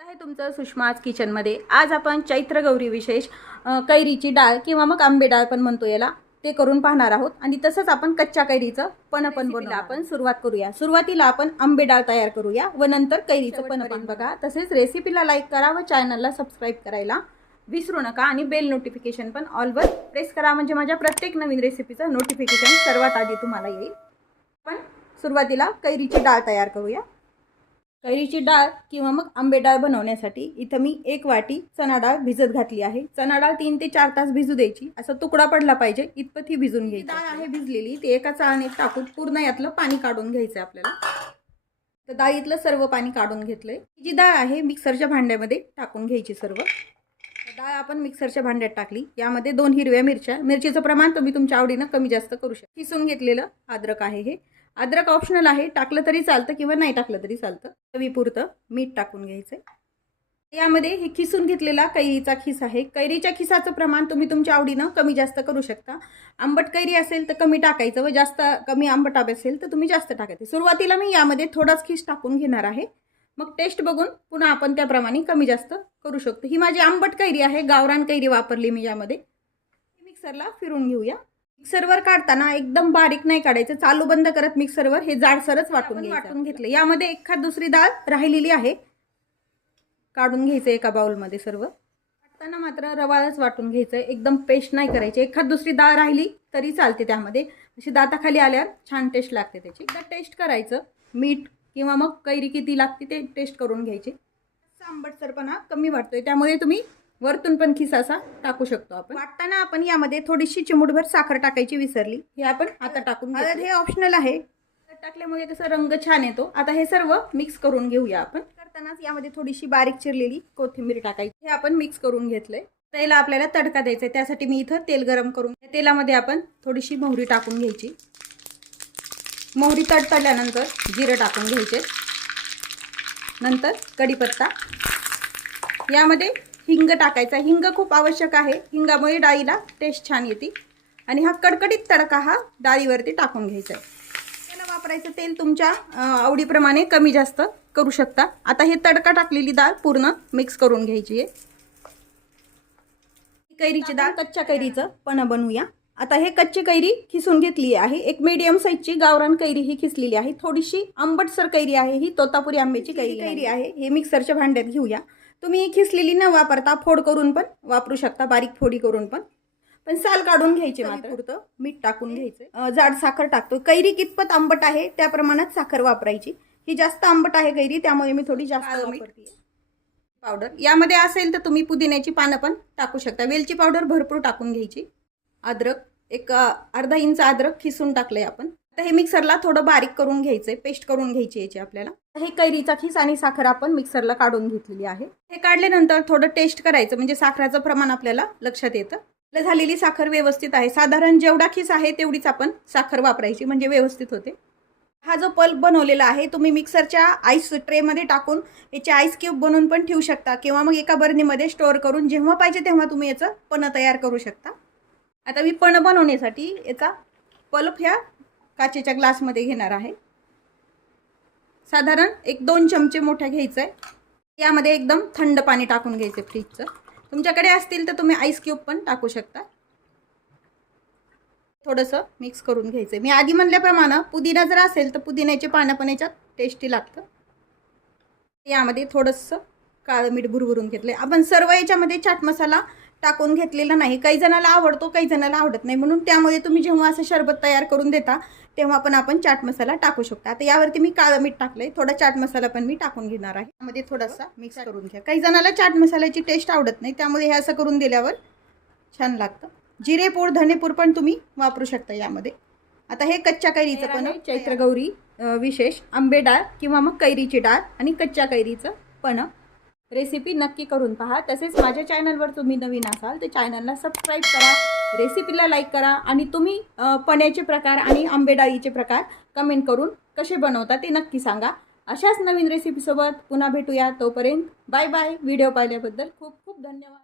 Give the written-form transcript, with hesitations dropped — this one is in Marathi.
स्वागत आहे तुमचं सुषमाज किचनमध्ये। आज आपण चैत्र गौरी विशेष कैरीची डाळ किंवा मग आंबे डाळ पण म्हणतो याला, ते करून पाहणार आहोत। आणि तसंच आपण कच्च्या कैरीचं पण बनवूया। आपण सुरुवात करूया। सुरुवातीला आपण आंबे डाळ तयार करूया व नंतर कैरीचं पण बघा। तसेच रेसिपीला लाईक करा व चॅनलला सबस्क्राइब करायला विसरू नका आणि बेल नोटिफिकेशन पण ऑलवर प्रेस करा, म्हणजे माझ्या प्रत्येक नवीन रेसिपीचं नोटिफिकेशन सर्वात आधी तुम्हाला येईल। पण सुरुवातीला कैरीची डाळ तयार करूया। कैरीची डाळ किंवा मग आंबे डाळ बनवण्यासाठी इथं मी 1 वाटी चणा डाळ भिजत घातली आहे। चणा डाळ 3 ते 4 तास भिजू द्यायची, असं तुकडा पडला पाहिजे इतपत ही भिजून घ्यायची। डाळ आहे भिजलेली, ती एका चाळणीत टाकून पूर्ण यातलं पाणी काढून घ्यायचं आपल्याला। तर डाळीतलं सर्व पाणी काढून घेतलंय। जी डाळ आहे मिक्सरच्या भांड्यामध्ये टाकून घ्यायची सर्व। डाळ आपण मिक्सरच्या भांड्यात टाकली। यामध्ये 2 हिरव्या मिरच्या, मिरचीचं प्रमाण तुम्ही तुमच्या आवडीनं कमी जास्त करू शकता। किसून घेतलेलं अद्रक आहे हे। अद्रक ऑप्शनल आहे, टाकलं तरी चालतं किंवा नाही टाकलं तरी चालतं। चवीपुरतं मीठ टाकून घ्यायचं। यामध्ये हे किसून घेतलेला कैरीचा खिस आहे। कैरीच्या खिसाचं प्रमाण तुम्ही तुमच्या आवडीनं कमी जास्त करू शकता। आंबट कैरी असेल तर कमी टाकायचं व जास्त कमी आंबट असेल तर तुम्ही जास्त टाकायचं। सुरुवातीला मी यामध्ये थोडाच खिस टाकून घेणार आहे, मग टेस्ट बघून पुन्हा आपण त्याप्रमाणे कमी जास्त करू शकतो। ही माझी आंबट कैरी आहे, गावरान कैरी वापरली मी यामध्ये। मिक्सरला फिरून घेऊया। मिक्सरवर काढताना एकदम बारीक नाही काढायचं, चालू बंद करत मिक्सरवर हे जाडसरच वाटून घेतलं। यामध्ये एखाद दुसरी डाळ राहिलेली आहे, काढून घ्यायचं एका बाउलमध्ये सर्व। वाटताना मात्र रवाळच वाटून घ्यायचं, एकदम पेस्ट नाही करायची। एखाद दुसरी डाळ राहिली तरी चालते, त्यामध्ये अशी दाताखाली आल्यावर छान टेस्ट लागते त्याची। एकदा टेस्ट करायचं, मीठ किंवा मग कैरी किती लागते ते टेस्ट करून घ्यायची। आंबटसरपणा कमी वाटतोय त्यामुळे तुम्ही वरतून पण खिसासा टाकू शकतो आपण। वाटताना आपण यामध्ये थोडीशी चिमूटभर साखर टाकायची विसरली, हे आपण आता टाकून घेऊ। हे ऑप्शनल आहे, टाकल्यामुळे कसं रंग छान येतो। आता हे सर्व मिक्स करून घेऊया आपण। करतानाच यामध्ये थोडीशी बारीक चिरलेली कोथिंबीर टाकायची, हे आपण मिक्स करून घेतलंय। त्याला आपल्याला तडका द्यायचा आहे, त्यासाठी मी इथं तेल गरम करून तेलामध्ये आपण थोडीशी मोहरी टाकून घ्यायची। मोहरी तडतडल्यानंतर जिरं टाकून घ्यायचे, नंतर कढीपत्ता, यामध्ये हिंग टाकायचा। हिंग खूप आवश्यक आहे, हिंगामुळे डाळीला टेस्ट छान येते। आणि हा कडकडीत तडका हा डाळीवरती टाकून घ्यायचा आहे। त्याला वापरायचं तेल तुमच्या आवडीप्रमाणे कमी जास्त करू शकता। आता हे तडका टाकलेली डाळ पूर्ण मिक्स करून घ्यायची आहे। कैरीची डाळ कच्च्या कैरीचं पण बनवूया। आता हे कच्ची कैरी खिसून घेतली आहे, एक मीडियम साईजची गावरान कैरी ही खिसलेली आहे। थोडीशी आंबटसर कैरी आहे, ही तोतापुरी आंब्याची कैरी आहे। हे मिक्सरच्या भांड्यात घेऊया। तुम्ही खिसलेली न वापरता फोड करून पण वापरू शकता, बारीक फोडी करून पण साल काढून घ्यायचे। मात्र मीठ टाकून घ्यायचं, जाड साखर टाकतो। कैरी कितपत आंबट आहे त्या प्रमाणात साखर वापरायची। ही जास्त आंबट आहे कैरी, त्यामुळे मी थोडी जास्त वापरते। पावडर यामध्ये असेल तर तुम्ही पुदिन्याची पानं पण टाकू शकता। वेलची पावडर भरपूर टाकून घ्यायची। अद्रक एक अर्धा इंच अद्रक खिसून टाकलंय आपण। आता हे मिक्सरला थोडं बारीक करून घ्यायचंय, पेस्ट करून घ्यायची याची आपल्याला। हे कैरीचा खिस आणि साखर आपण मिक्सरला काढून घेतलेली आहे। हे काढल्यानंतर थोडं टेस्ट करायचं, म्हणजे साखराचं प्रमाण आपल्याला लक्षात येतं। झालेली साखर व्यवस्थित आहे, साधारण जेवढा खिस आहे तेवढीच आपण साखर वापरायची, म्हणजे व्यवस्थित होते। हा जो पल्प बनवलेला आहे तुम्ही मिक्सरच्या आईस ट्रेमध्ये टाकून याचे आईस क्यूब बनवून पण ठेवू शकता, किंवा मग एका बरणीमध्ये स्टोअर करून जेव्हा पाहिजे तेव्हा तुम्ही याचं पण तयार करू शकता। आता मी पण बनवण्यासाठी याचा पल्प ह्या काचेच्या ग्लासमध्ये घेणार आहे। साधारण 1-2 चमचे मोठा घ्यायचा आहे। यामध्ये एकदम थंड पाणी टाकून घ्यायचं फ्रीजचं। तुमच्याकडे असतील तर तुम्ही आईस क्यूब पण टाकू शकता। थोडंसं मिक्स करून घ्यायचं। मी आधी म्हणल्याप्रमाणे पुदिना जर असेल तर पुदिन्याचे पानं पण याच्यात टेस्टी लागतं। यामध्ये थोडंसं काळं मीठ भुरभुरून घेतलंय। आपण सर्व याच्यामध्ये चाट मसाला टाकून घेतलेला नाही, काही जणाला आवडतो काही जणाला आवडत नाही, म्हणून त्यामुळे तुम्ही जेव्हा असं शरबत तयार करून देता तेव्हा पण आपण चाट मसाला टाकू शकता। आता यावरती मी काळं मीठ टाकलंय, थोडा चाट मसाला पण मी टाकून घेणार आहे। यामध्ये थोडासा मिक्स करून घ्या। काही जणाला चाट मसाल्याची टेस्ट आवडत नाही, त्यामुळे हे असं करून दिल्यावर छान लागतं। जिरेपूड धनेपूड पण तुम्ही वापरू शकता यामध्ये। आता हे कच्च्या कैरीचं पण चैत्र गौरी विशेष आंबे डाळ किंवा मग कैरीची डाळ आणि कच्च्या कैरीचं पण रेसिपी नक्की करून पहा। तसेच माझ्या चॅनलवर तुम्ही नवीन असाल तर चॅनलला सबस्क्राइब करा, रेसिपीला लाईक करा आणि तुम्ही पण्याचे प्रकार आणि आंबे डाळीचे प्रकार कमेंट करून कसे बनवता ते नक्की सांगा। अशाच नवीन रेसिपीसोबत पुन्हा भेटूया, तोपर्यंत बाय बाय। व्हिडिओ पाहिल्याबद्दल खूप खूप धन्यवाद।